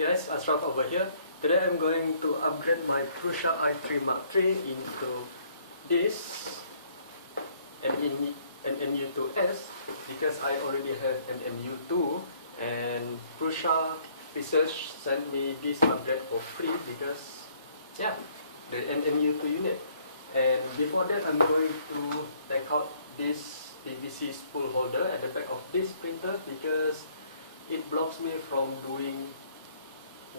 guys, Ashraf over here. Today I'm going to upgrade my Prusa i3 Mark III into this MU2S because I already have an MU2 and Prusa Research sent me this upgrade for free because yeah, the MU2 unit. And before that I'm going to take out this PVC spool holder at the back of this printer because it blocks me from doing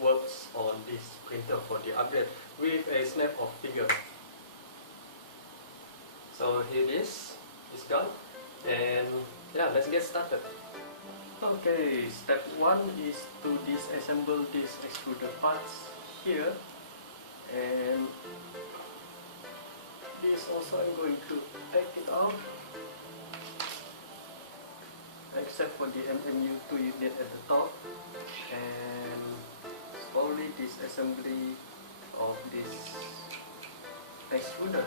works on this printer for the upgrade with a snap of finger. So here it is, it's done, and yeah, let's get started. Okay, step 1 is to disassemble these extruder parts here, and this also I'm going to take it out, except for the MU2 unit at the top, and slowly disassembly of this extruder.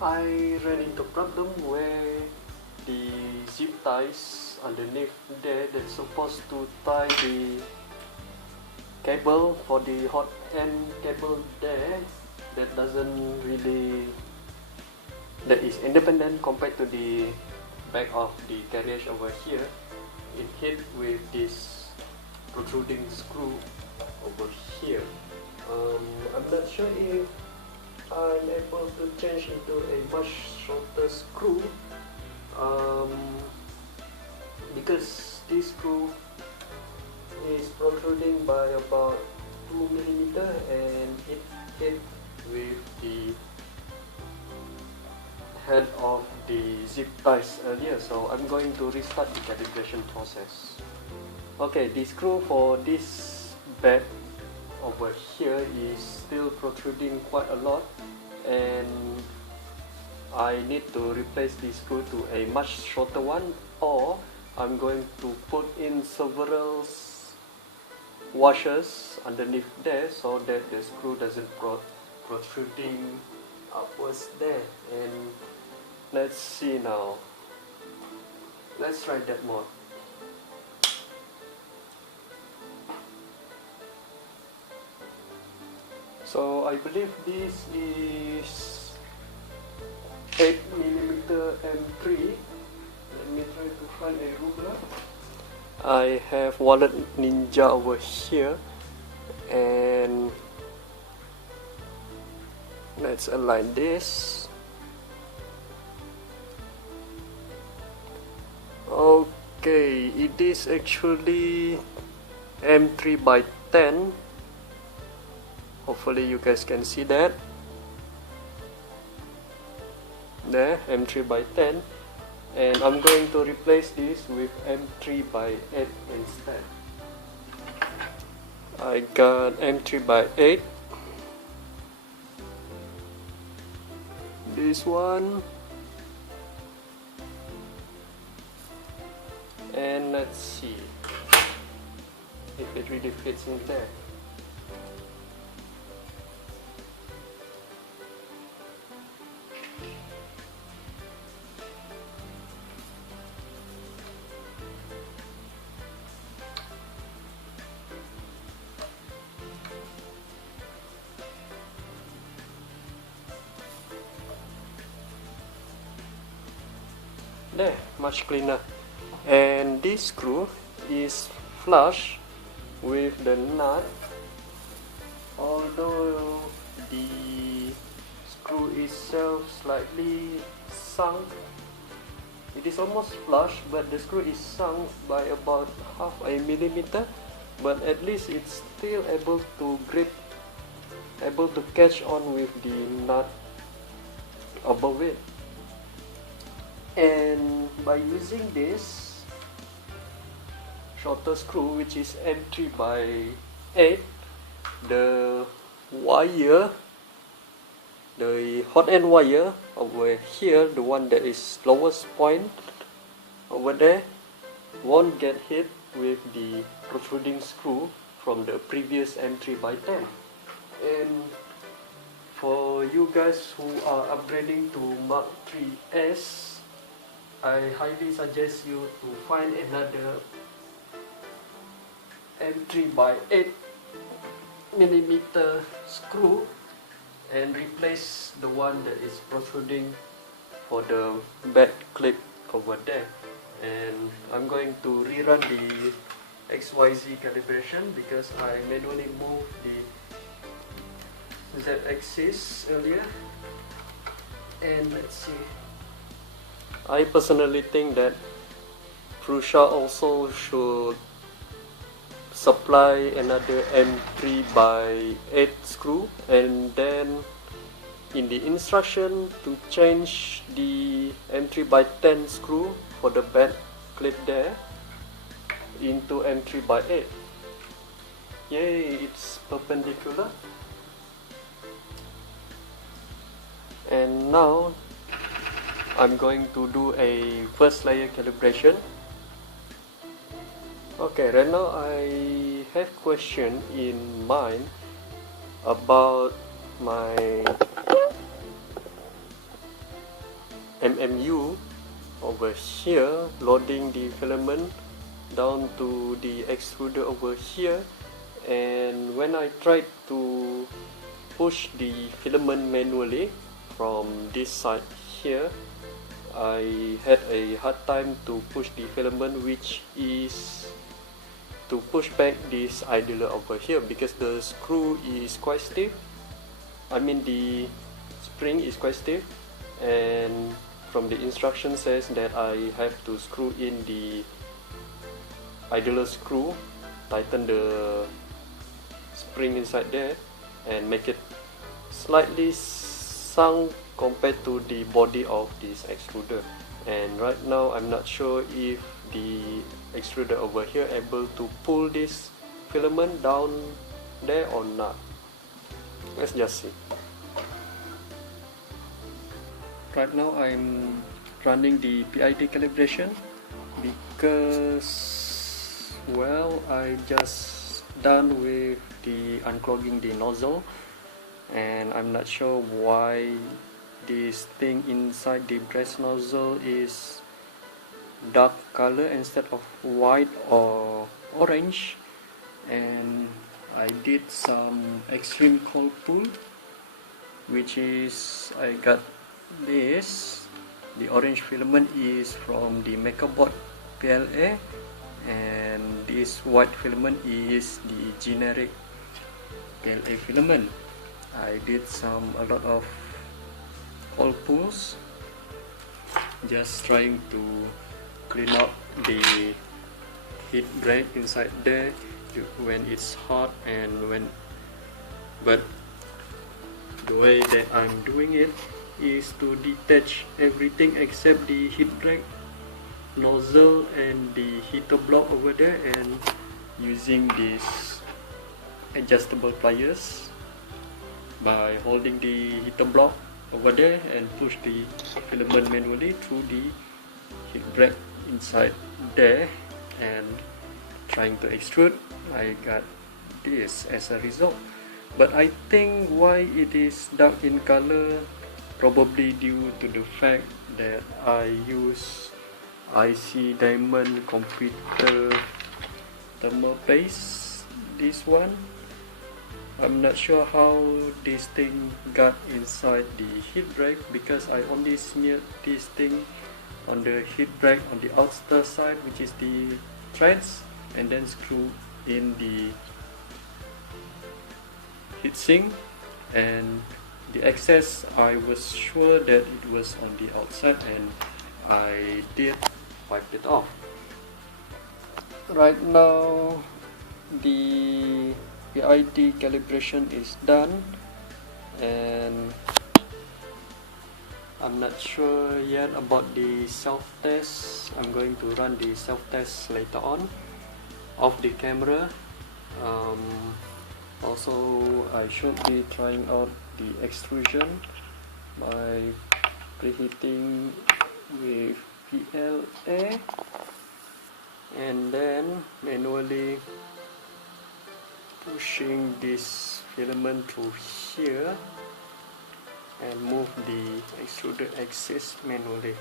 I ran into problem where the zip ties underneath there that's supposed to tie the cable for the hot end cable there, that is independent compared to the back of the carriage over here. It hit with this protruding screw over here. I'm not sure if I'm able to change into a much shorter screw because this screw is protruding by about 2 mm and it hit with the head of the zip ties earlier, so I'm going to restart the calibration process. Okay, the screw for this bed over here is still protruding quite a lot, and I need to replace the screw to a much shorter one, or I'm going to put in several washers underneath there so that the screw doesn't protruding upwards there. And let's see now, let's try that mode. So I believe this is 8mm M3. Let me try to find a ruler. I have Wallet Ninja over here, and let's align this. Okay, it is actually M3 by 10. Hopefully you guys can see that. There, M3 by 10. And I'm going to replace this with M3 by 8 instead. I got M3 by 8. This one. And let's see if it really fits in there. there, much cleaner. And this screw is flush with the nut, although the screw itself slightly sunk. It is almost flush, but the screw is sunk by about half a millimeter, but at least it's still able to grip, able to catch on with the nut above it. And by using this shorter screw, which is M3 by 8, the wire, the hot end wire over here, the one that is lowest point over there, won't get hit with the protruding screw from the previous M3 by 10. And for you guys who are upgrading to MK3S, I highly suggest you to find another M3 by 8 millimeter screw and replace the one that is protruding for the back clip over there. And I'm going to rerun the XYZ calibration because I manually moved the Z-axis earlier. And let's see. I personally think that Prusa also should supply another M3 by 8 screw, and then in the instruction to change the M3 by 10 screw for the back clip there into M3 by 8. Yay, it's perpendicular. And now I'm going to do a first layer calibration. Okay, right now I have question in mind about my MMU over here, loading the filament down to the extruder over here, and when I tried to push the filament manually from this side here, I had a hard time to push the filament, which is to push back this idler over here because the screw is quite stiff. I mean the spring is quite stiff, and from the instruction says that I have to screw in the idler screw, tighten the spring inside there and make it slightly sunk compared to the body of this extruder. And right now I'm not sure if the extruder over here able to pull this filament down there or not. Let's just see. Right now I'm running the PID calibration because, well, I just done with the unclogging the nozzle, and I'm not sure why this thing inside the brass nozzle is dark color instead of white or orange. And I did some extreme cold pull, which is I got this. The orange filament is from the MakerBot PLA, and this white filament is the generic PLA filament. I did a lot of cold pulls, just trying to clean up the heat break inside there when it's hot, and but the way that I'm doing it is to detach everything except the heat break nozzle and the heater block over there, and using these adjustable pliers by holding the heater block over there and push the filament manually through the heat break inside there and trying to extrude. I got this as a result. But I think why it is dark in color, probably due to the fact that I use IC Diamond computer thermal paste, this one. I'm not sure how this thing got inside the heat break because I only smeared this thing on the heat rack on the outer side, which is the threads, and then screw in the heatsink. And the excess, I was sure that it was on the outside, and I did wipe it off. Right now the PID calibration is done, and I'm not sure yet about the self-test. I'm going to run the self-test later on off the camera. Also, I should be trying out the extrusion by preheating with PLA and then manually pushing this filament through here and move the extruder axis manually.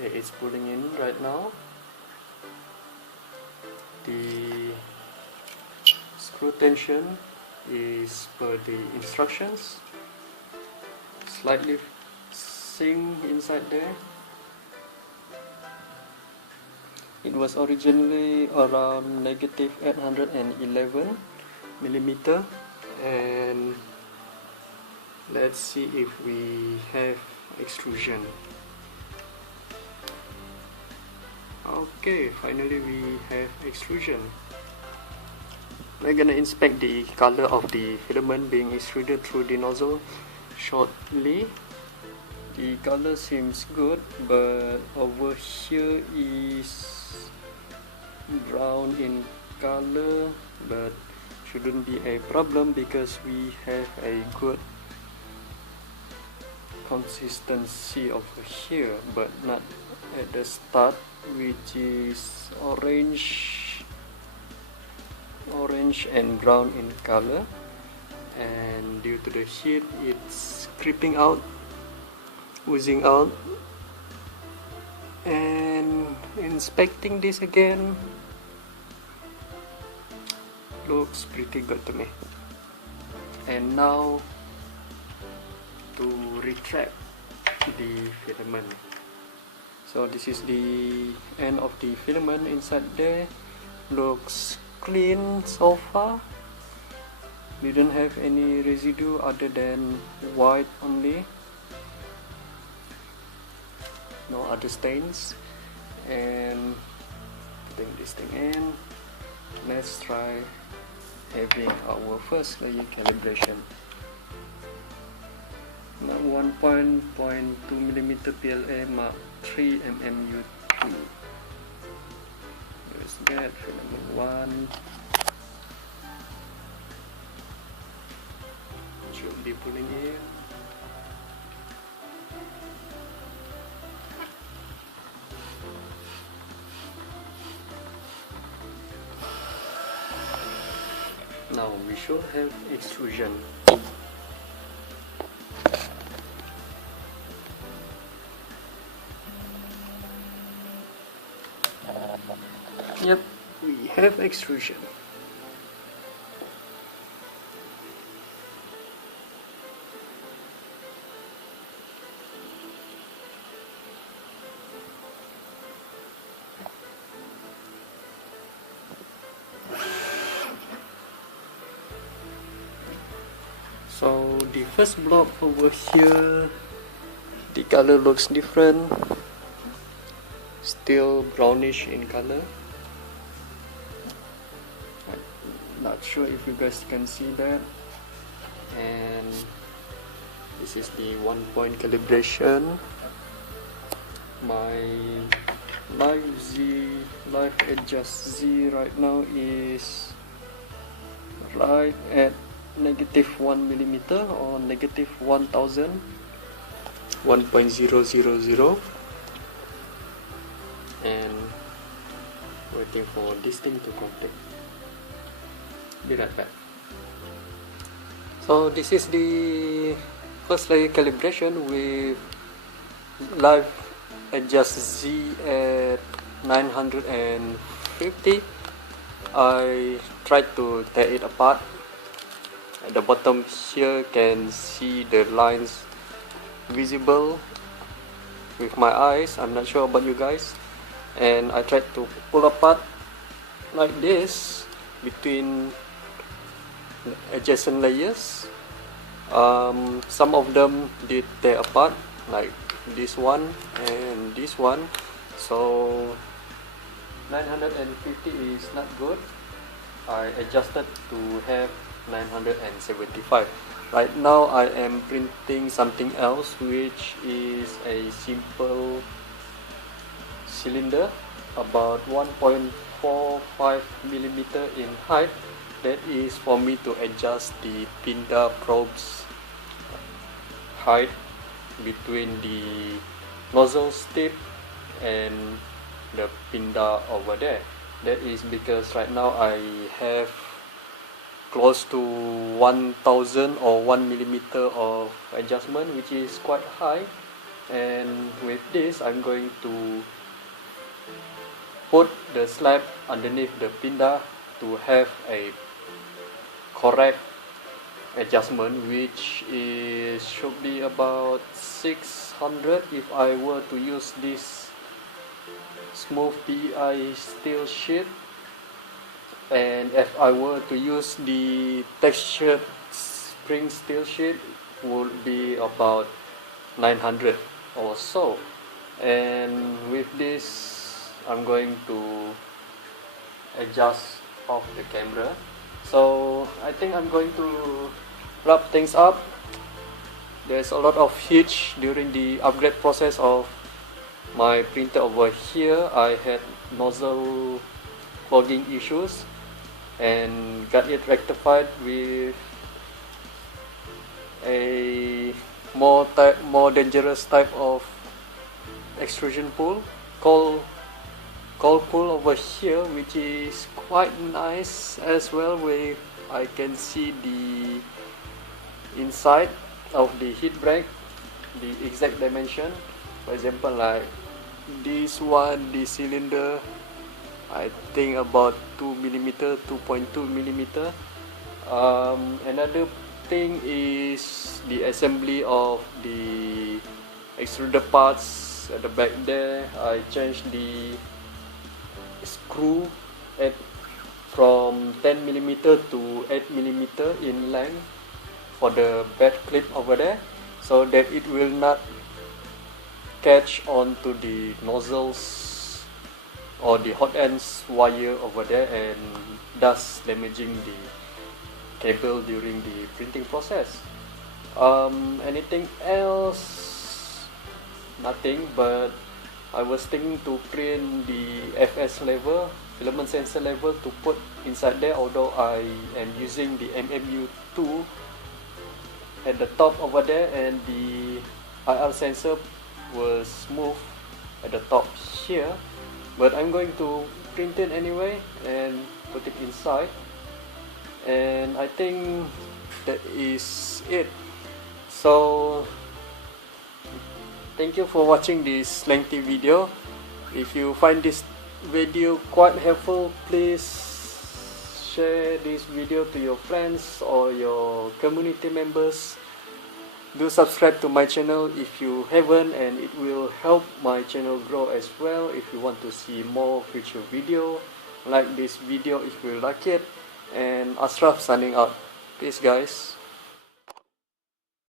Okay, it's pulling in right now. The screw tension is per the instructions. Slightly sink inside there. It was originally around negative 811 millimeter, and let's see if we have extrusion. Okay, finally we have extrusion. We're gonna inspect the color of the filament being extruded through the nozzle shortly. The color seems good, but over here is brown in color, but shouldn't be a problem because we have a good consistency over here, but not at the start, which is orange and brown in color, and due to the heat it's creeping out, oozing out. And inspecting this again, looks pretty good to me. And now to retract the filament. So this is the end of the filament inside there. Looks clean so far. Didn't have any residue other than white only. No other stains. And putting this thing in, let's try having our first layer calibration. Mark 1.2mm PLA Mark 3 MMU2. There's that, filament 1. Should be pulling in. Now we should have extrusion. Yep, we have extrusion. So the first block over here, the color looks different, still brownish in color. Not sure if you guys can see that. And this is the 1-point calibration. My live adjust Z right now is right at negative 1mm or negative 1000, 1.000, and waiting for this thing to complete. Be right back. So this is the first layer calibration with live adjust Z at 950. I tried to tear it apart. At the bottom here can see the lines visible, with my eyes. I'm not sure about you guys. And I tried to pull apart like this between adjacent layers. Some of them did tear apart, like this one and this one. So 950 is not good. I adjusted to have 975. Right now I am printing something else, which is a simple cylinder about 1.45 millimeter in height. That is for me to adjust the Pinta probe's height between the nozzle tip and the Pinta over there. That is because right now I have close to 1000 or 1 millimeter of adjustment, which is quite high. And with this I'm going to put the slab underneath the Pinta to have a correct adjustment, which should be about 600 if I were to use this smooth PEI steel sheet, and if I were to use the textured spring steel sheet, would be about 900 or so. And with this I'm going to adjust off the camera. So I think I'm going to wrap things up. There's a lot of hitch during the upgrade process of my printer over here. I had nozzle clogging issues and got it rectified with a more dangerous type of extrusion pool, cold pool over here, which is quite nice as well, where I can see the inside of the heat break, the exact dimension. For example, like this one, the cylinder, I think about 2 millimeter, 2.2 millimeter. Another thing is the assembly of the extruder parts at the back there. I changed the screw from 10 millimeter to 8 millimeter in length for the bed clip over there, so that it will not catch onto the nozzles or the hot ends wire over there and thus damaging the cable during the printing process. Anything else? Nothing, but I was thinking to print the FS level, filament sensor level, to put inside there, although I am using the MMU2 at the top over there, and the IR sensor was smooth at the top here. But I'm going to print it anyway and put it inside, and I think that is it. So thank you for watching this lengthy video. If you find this video quite helpful, please share this video to your friends or your community members. Do subscribe to my channel if you haven't, and it will help my channel grow as well. If you want to see more future video like this video, if you like it. And Ashraf signing out. Peace guys.